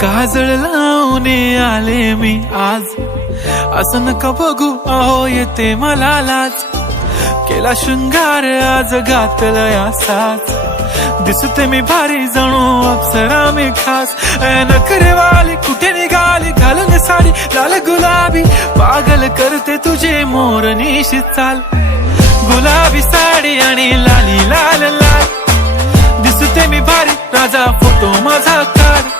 काजळ लावून आले मी आज, असं नका बघू अहो येते मला लाज. केला शृंगार आज घातला साज, दिसते मी भारी जणू अप्सरा मी खास. नखरेवाली कुठे निघाली घालून साडी लाल गुलाबी, पागल करते तुझे मोरनीशी चाल. गुलाबी साडी आणि लाली लाल लाल, दिसते मी भारी राजा फोटो माझा काढ.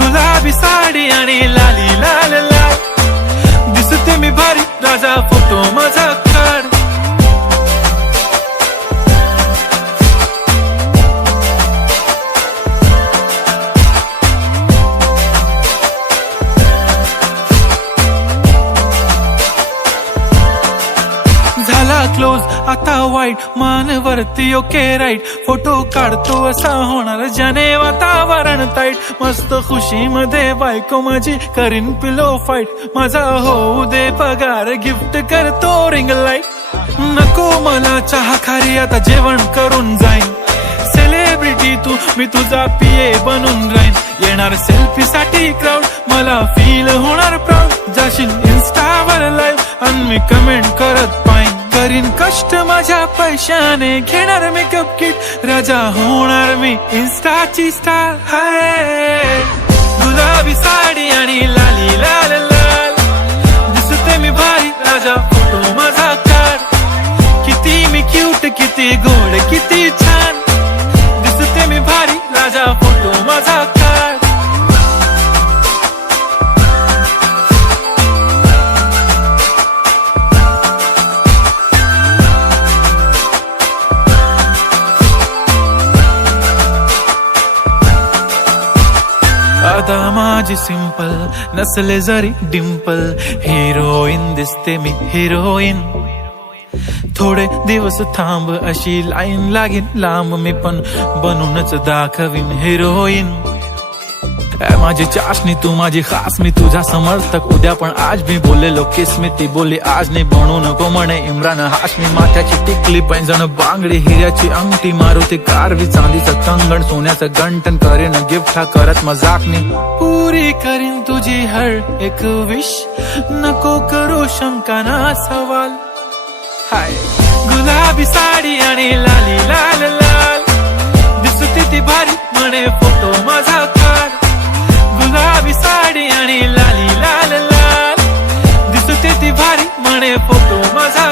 गुलाबी साडी आणि लाली लाल लाल, दिसते मी भारी राजा फोटो माझा काढ. झाला क्लोज आता वाईट, मान वरती ओके राईट. फोटो काढतो असा होणार ज्याने वातावरण ताईट. मस्त खुशी मध्ये बायको माझी करीन पिलो फाईट. माझा होऊ दे पगार गिफ्ट करतो रिंग लाईट. नको मला चहा खारी आता जेवण करून जाईन. सेलिब्रिटी तू मी तुझा पिये बनून राहीन. येणार सेल्फी साठी क्राऊड मला फील होणार प्राऊड. जाशील इन्स्टावर लाईव्ह आणि मी कमेंट करत पाहिन. करीन कष्ट माझ्या पैशाने घेणार मेकअप किट. राजा होणार मी इन्स्टाची स्टार. हाय गुलाबी साडी आणि लाली लाल लाल, दिसते मी भारी राजा फोटो माझा काढ. किती मी क्यूट किती गोड किती छान, दिसते मी भारी राजा फोटो माझा काढ. आता माझी सिंपल नसले जरी डिंपल, हिरोईन दिसते मी हिरोईन. थोडे दिवस थांब अशी लाईन लागेल लांब, मी पण बनूनच दाखवीन हिरोईन. माझी चाशनी तू माझी खास, मी तुझा समर्थक उद्या पण आज. मी बोललेलो किस मी ती बोलली आज नाही. बनू नको म्हणे इम्रान हाशमी. माथ्याची टिकली पैंजण बांगडी हिऱ्याची अंगठी, मारुती कारवी चांदीचं कंगण सोन्याचं गंटन. करेन गिफ्ट हा करत मजाकनी, पुरी करीन तुझी हर एक विश. नको करू शंका ना सवाल. हाय गुलाबी साडी आणि लाली लाल लाल, दिसते ती भारी म्हणे फोटो माझा काढ. गुलाबी साडी आणि लाली लाल लाल, दिसते ती भारी म्हणे फोटो माझा.